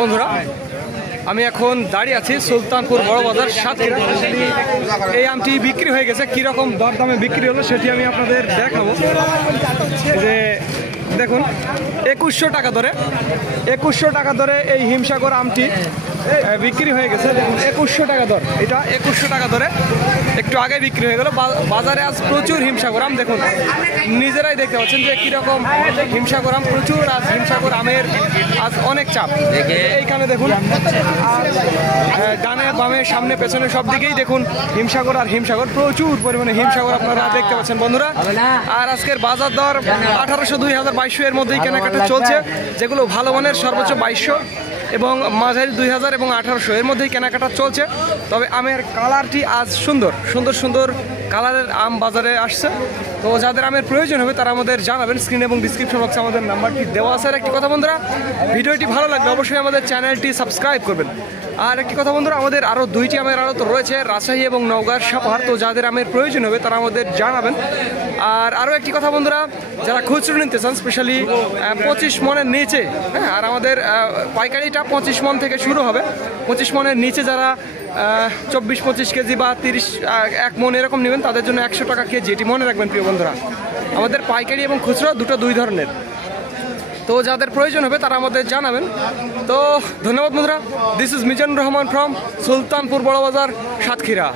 বন্ধুরা আমি এখন দাঁড়িয়ে আছি সুলতানপুর বড় বাজার সাতক্ষীরা। এই আমটি বিক্রি হয়ে গেছে, কীরকম দরদামে বিক্রি হলো সেটি আমি আপনাদের দেখাবো। যে দেখুন 2100 টাকা ধরে, 2100 টাকা ধরে এই হিমসাগর আমটি বিক্রি হয়ে গেছে। দেখুন 2100 টাকা দর, এটা 2100 টাকা ধরে একটু আগে বিক্রি হয়ে গেল। বাজারে আজ প্রচুর হিমসাগর আম, দেখুন নিজেরাই দেখতে পাচ্ছেন যে কীরকম হিমসাগর আম, প্রচুর আজ হিমসাগর আমের আজ অনেক চাপ। এইখানে দেখুন ডানে বামে সামনে পেছনে সব দিকেই দেখুন হিমসাগর আর হিমসাগর, প্রচুর পরিমাণে হিমসাগর আপনারা দেখতে পাচ্ছেন বন্ধুরা। আর আজকের বাজার দর 1800, 2000, 2200 এর মধ্যেই কেনাকাটা চলছে। যেগুলো ভালো মানের সর্বোচ্চ 2200 এবং মাঝারি 2000 এবং 1800 এর মধ্যেই কেনাকাটা চলছে। তবে আমের কালারটি আজ সুন্দর সুন্দর সুন্দর কালারের আম বাজারে আসছে। তো যাদের আমের প্রয়োজন হবে তারা আমাদের জানাবেন, স্ক্রিন এবং ডিসক্রিপশন বক্সে আমাদের নাম্বারটি দেওয়া আছে। আর একটি কথা বন্ধুরা, ভিডিওটি ভালো লাগলে অবশ্যই আমাদের চ্যানেলটি সাবস্ক্রাইব করবেন। আর একটি কথা বন্ধুরা, আমাদের আরও 2টি আমের আড়ত রয়েছে, রাজশাহী এবং নওগাঁর সাপাহার। তো যাদের আমের প্রয়োজন হবে তারা আমাদের জানাবেন। আর আরও একটি কথা বন্ধুরা, যারা খুচরো নিতে চান স্পেশালি 25 মনের নিচে, হ্যাঁ, আর আমাদের পাইকারিটা 25 মন থেকে শুরু হবে। 25 মনের নিচে যারা 24-25 কেজি বা 30-1 মন এরকম নেবেন তাদের জন্য 100 টাকা কেজি, এটি মনে রাখবেন প্রিয় বন্ধুরা। আমাদের পাইকারি এবং খুচরো দুই ধরনের। তো যাদের প্রয়োজন হবে তারা আমাদের জানাবেন। তো ধন্যবাদ বন্ধুরা, this is Mizanur Rahman from Sultanpur Barobazar Satkhira.